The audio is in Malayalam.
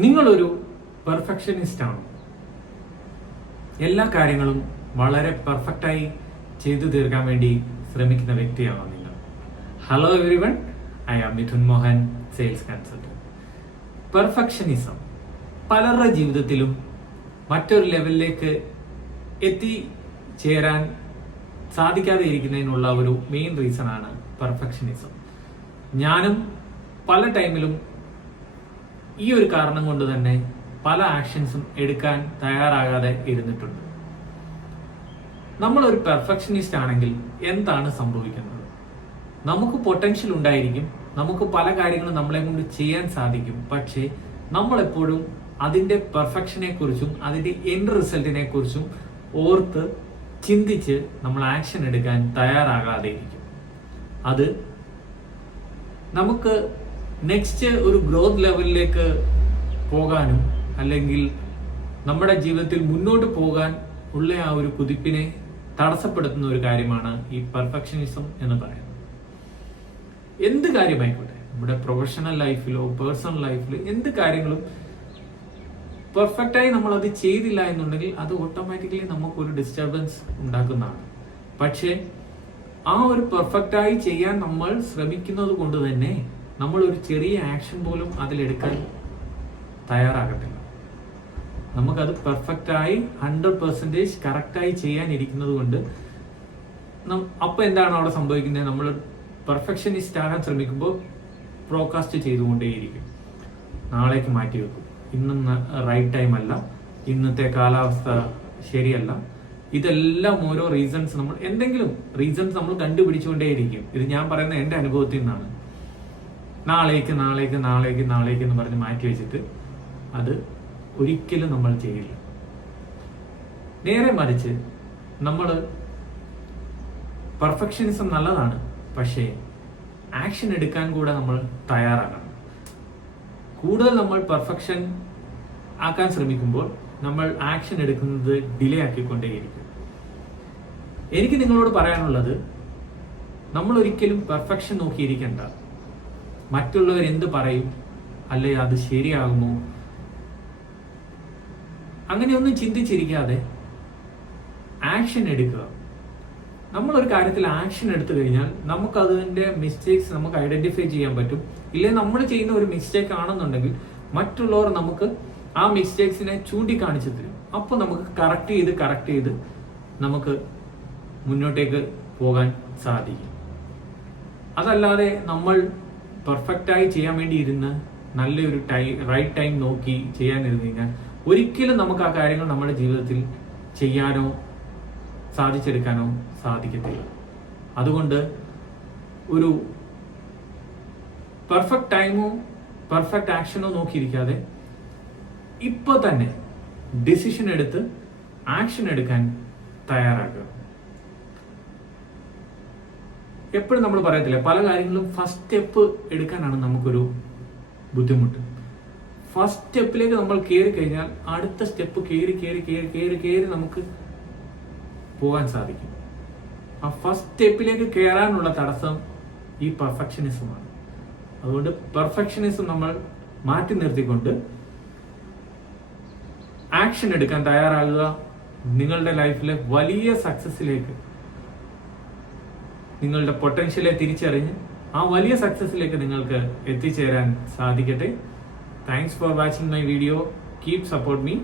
നിങ്ങളൊരു പെർഫെക്ഷനിസ്റ്റ് ആണോ? എല്ലാ കാര്യങ്ങളും വളരെ പെർഫെക്റ്റായി ചെയ്തു തീർക്കാൻ വേണ്ടി ശ്രമിക്കുന്ന വ്യക്തിയാണോ നിങ്ങൾ? Hello everyone, I am Mithun Mohan, sales consultant. Perfectionism പലരുടെ ജീവിതത്തിലും മറ്റൊരു ലെവലിലേക്ക് എത്തിച്ചേരാൻ സാധിക്കാതെ ഇരിക്കുന്നതിനുള്ള ഒരു മെയിൻ റീസൺ ആണ് പെർഫെക്ഷനിസം. ഞാനും പല ടൈമിലും ഈ ഒരു കാരണം കൊണ്ട് തന്നെ പല ആക്ഷൻസും എടുക്കാൻ തയ്യാറാകാതെ ഇരുന്നിട്ടുണ്ട്. നമ്മളൊരു പെർഫെക്ഷനിസ്റ്റ് ആണെങ്കിൽ എന്താണ് സംഭവിക്കുന്നത്? നമുക്ക് പൊട്ടൻഷ്യൽ ഉണ്ടായിരിക്കും, നമുക്ക് പല കാര്യങ്ങളും നമ്മളെ കൊണ്ട് ചെയ്യാൻ സാധിക്കും. പക്ഷേ നമ്മളെപ്പോഴും അതിന്റെ പെർഫെക്ഷനെ കുറിച്ചും അതിന്റെ എൻഡ് റിസൾട്ടിനെ കുറിച്ചും ഓർത്ത് ചിന്തിച്ച് നമ്മൾ ആക്ഷൻ എടുക്കാൻ തയ്യാറാകാതെ ഇരിക്കും. അത് നമുക്ക് നെക്സ്റ്റ് ഒരു ഗ്രോത്ത് ലെവലിലേക്ക് പോകാനും അല്ലെങ്കിൽ നമ്മുടെ ജീവിതത്തിൽ മുന്നോട്ട് പോകാൻ ഉള്ള ആ ഒരു കുതിപ്പിനെ തടസ്സപ്പെടുത്തുന്ന ഒരു കാര്യമാണ് ഈ പെർഫെക്ഷനിസം എന്ന് പറയുന്നത്. എന്ത് കാര്യമായിക്കോട്ടെ, നമ്മുടെ പ്രൊഫഷണൽ ലൈഫിലോ പേഴ്സണൽ ലൈഫിലോ എന്ത് കാര്യങ്ങളും പെർഫെക്റ്റായി നമ്മൾ അത് ചെയ്തില്ല എന്നുണ്ടെങ്കിൽ അത് ഓട്ടോമാറ്റിക്കലി നമുക്കൊരു ഡിസ്റ്റർബൻസ് ഉണ്ടാക്കുന്നതാണ്. പക്ഷേ ആ ഒരു പെർഫെക്റ്റായി ചെയ്യാൻ നമ്മൾ ശ്രമിക്കുന്നത് കൊണ്ട് തന്നെ നമ്മൾ ഒരു ചെറിയ ആക്ഷൻ പോലും അതിലെടുക്കാൻ തയ്യാറാകത്തില്ല. നമുക്കത് പെർഫെക്റ്റായി 100% കറക്റ്റായി ചെയ്യാനിരിക്കുന്നത് കൊണ്ട് അപ്പൊ എന്താണ് അവിടെ സംഭവിക്കുന്നത്? നമ്മൾ പെർഫെക്ഷനിസ്റ്റ് ആകാൻ ശ്രമിക്കുമ്പോൾ പ്രോകാസ്റ്റ് ചെയ്തുകൊണ്ടേയിരിക്കും. നാളേക്ക് മാറ്റി വെക്കും. ഇന്ന് റൈറ്റ് ടൈം അല്ല, ഇന്നത്തെ കാലാവസ്ഥ ശരിയല്ല, ഇതെല്ലാം ഓരോ റീസൺസ് നമ്മൾ എന്തെങ്കിലും റീസൺസ് നമ്മൾ കണ്ടുപിടിച്ചുകൊണ്ടേയിരിക്കും. ഇത് ഞാൻ പറയുന്ന എൻ്റെ അനുഭവത്തിൽ നിന്നാണ്. നാളേക്ക് നാളേക്ക് നാളേക്ക് നാളേക്ക് എന്ന് പറഞ്ഞ് മാറ്റി വെച്ചിട്ട് അത് ഒരിക്കലും നമ്മൾ ചെയ്യില്ല. നേരെ മറിച്ച് നമ്മൾ പെർഫെക്ഷനിസം നല്ലതാണ്, പക്ഷേ ആക്ഷൻ എടുക്കാൻ കൂടെ നമ്മൾ തയ്യാറാകണം. കൂടുതൽ നമ്മൾ പെർഫെക്ഷൻ ആക്കാൻ ശ്രമിക്കുമ്പോൾ നമ്മൾ ആക്ഷൻ എടുക്കുന്നത് ഡിലേ ആക്കിക്കൊണ്ടേയിരിക്കും. എനിക്ക് നിങ്ങളോട് പറയാനുള്ളത്, നമ്മൾ ഒരിക്കലും പെർഫെക്ഷൻ നോക്കിയിരിക്കണ്ട. മറ്റുള്ളവർ എന്ത് പറയും, അല്ലെ അത് ശരിയാകുമോ, അങ്ങനെയൊന്നും ചിന്തിച്ചിരിക്കാതെ ആക്ഷൻ എടുക്കുക. നമ്മളൊരു കാര്യത്തിൽ ആക്ഷൻ എടുത്തു കഴിഞ്ഞാൽ നമുക്ക് അതിന്റെ മിസ്റ്റേക്സ് നമുക്ക് ഐഡന്റിഫൈ ചെയ്യാൻ പറ്റും. ഇല്ലേ നമ്മൾ ചെയ്യുന്ന ഒരു മിസ്റ്റേക്ക് ആണെന്നുണ്ടെങ്കിൽ മറ്റുള്ളവർ നമുക്ക് ആ മിസ്റ്റേക്സിനെ ചൂണ്ടിക്കാണിച്ചു തരും. അപ്പോൾ നമുക്ക് കറക്റ്റ് ചെയ്ത് നമുക്ക് മുന്നോട്ടേക്ക് പോകാൻ സാധിക്കും. അതല്ലാതെ നമ്മൾ പെർഫെക്റ്റായി ചെയ്യാൻ വേണ്ടി ഇരുന്ന് നല്ലൊരു റൈറ്റ് ടൈം നോക്കി ചെയ്യാനിരുന്നു കഴിഞ്ഞാൽ ഒരിക്കലും നമുക്ക് ആ കാര്യങ്ങൾ നമ്മുടെ ജീവിതത്തിൽ ചെയ്യാനോ സാധിച്ചെടുക്കാനോ സാധിക്കത്തില്ല. അതുകൊണ്ട് ഒരു പെർഫെക്റ്റ് ടൈമോ പെർഫെക്റ്റ് ആക്ഷനോ നോക്കിയിരിക്കാതെ ഇപ്പൊ തന്നെ ഡിസിഷൻ എടുത്ത് ആക്ഷൻ എടുക്കാൻ തയ്യാറാക്കുക. എപ്പോഴും നമ്മൾ പറയത്തില്ല, പല കാര്യങ്ങളും ഫസ്റ്റ് സ്റ്റെപ്പ് എടുക്കാനാണ് നമുക്കൊരു ബുദ്ധിമുട്ട്. ഫസ്റ്റ് സ്റ്റെപ്പിലേക്ക് നമ്മൾ കയറി കഴിഞ്ഞാൽ അടുത്ത സ്റ്റെപ്പ് കയറി നമുക്ക് പോകാൻ സാധിക്കും. ആ ഫസ്റ്റ് സ്റ്റെപ്പിലേക്ക് കയറാനുള്ള തടസ്സം ഈ പെർഫെക്ഷനിസമാണ്. അതുകൊണ്ട് പെർഫെക്ഷനിസം നമ്മൾ മാറ്റി നിർത്തിക്കൊണ്ട് ആക്ഷൻ എടുക്കാൻ തയ്യാറാകുക. നിങ്ങളുടെ ലൈഫിലെ വലിയ സക്സസിലേക്ക്, നിങ്ങളുടെ പൊട്ടൻഷ്യലെ തിരിച്ചറിഞ്ഞ് ആ വലിയ സക്സസിലേക്ക് നിങ്ങൾക്ക് എത്തിച്ചേരാൻ സാധിക്കട്ടെ. Thanks for watching my video. Keep support me.